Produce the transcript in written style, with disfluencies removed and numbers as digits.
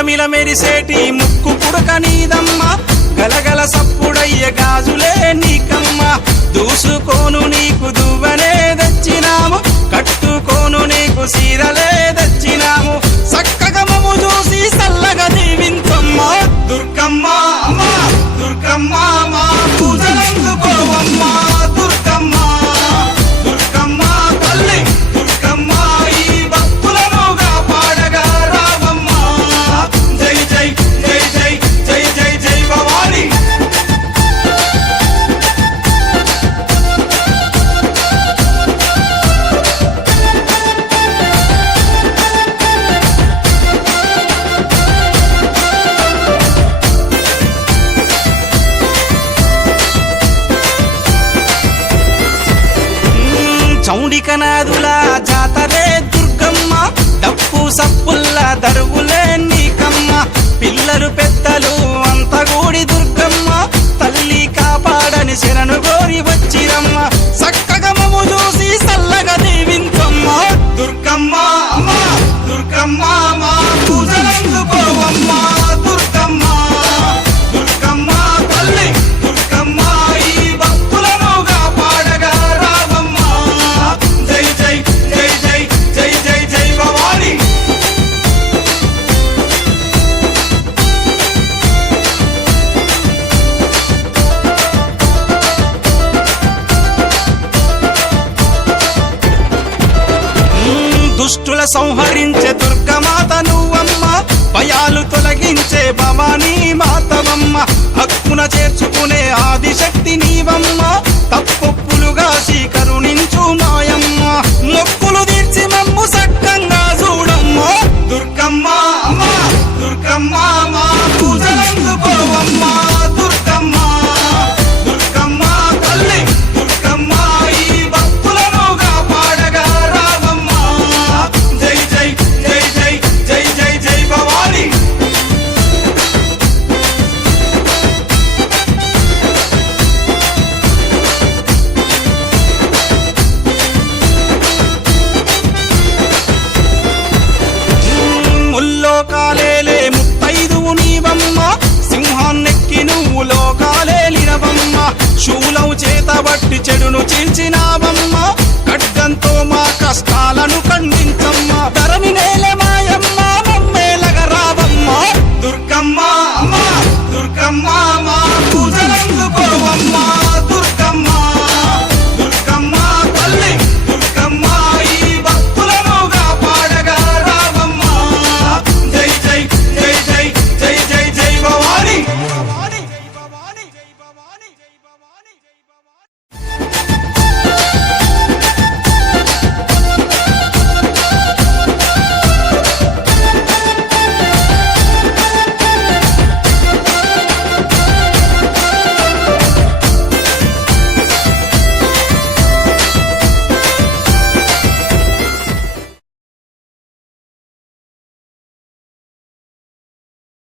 మిలమిల మెరిసేటి ముక్కు పుడక నీదమ్మ గలగల సప్పుడయ్యే గాజులే నీకమ్మ దూసుకోను నీకు దువ్వనే తెచ్చినాము కట్టుకోను నీకు సీరలే తెచ్చినాము చక్కగా మమ్ము చూసి సల్లగా దీవించమ్మ దుర్గమ్మ అమ్మా దుర్గమ్మ మా పూజలందుకోవమ్మ దుర్గమ్మ దుర్గమ్మ తల్లి దుర్గమ్మ ఈ భక్తులను కాపాడగా రావమ్మ జై జై జై జై జై జై జై భవాని చౌడికనాదుల జాతరే దుర్గమ్మ డప్పు సప్పుల్ల దరువులే నీకమ్మ పిల్లలు పెద్దలు అంత గూడి దుర్గమ్మ తల్లి కాపాడని శరణు గోరి వచ్చిరమ్మ చక్కగా మమ్ము చూసి సల్లగా దీవించమ్మ దుర్గమ్మ అమ్మా దుర్గమ్మ మా పూజలందుకోవమ్మ దుర్గమ్మ దుర్గమ్మ తల్లి దుర్గమ్మ ఈ భక్తులను కాపాడగా రావమ్మ జై జై జై జై జై జై జై భవాని దుష్టుల సంహరించే దుర్గమాత నువ్వమ్మ భయాలు తొలగించే భవానీ మాతవమ్మ హక్కున చేర్చుకునే ఆదిశక్తి నీవమ్మ తప్పొప్పులుగా కరుణించు మాయమ్మ మొక్కులు తీర్చి మమ్ము సక్కంగా చూడమ్మ దుర్గమ్మ అమ్మా దుర్గమ్మ మా పూజలందుకోవమ్మ దుర్గమ్మ దుర్గమ్మ తల్లి దుర్గమ్మ ఈ భక్తులను కాపాడగా రావమ్మ జై జై జై జై జై జై జై భవాని ముల్లోకాలేలే ముత్తైదువు నీవమ్మ సింహాన్నెక్కి నువ్వు లోకాలేలినవమ్మ శూలం చేత బట్టి చెడును చీల్చిన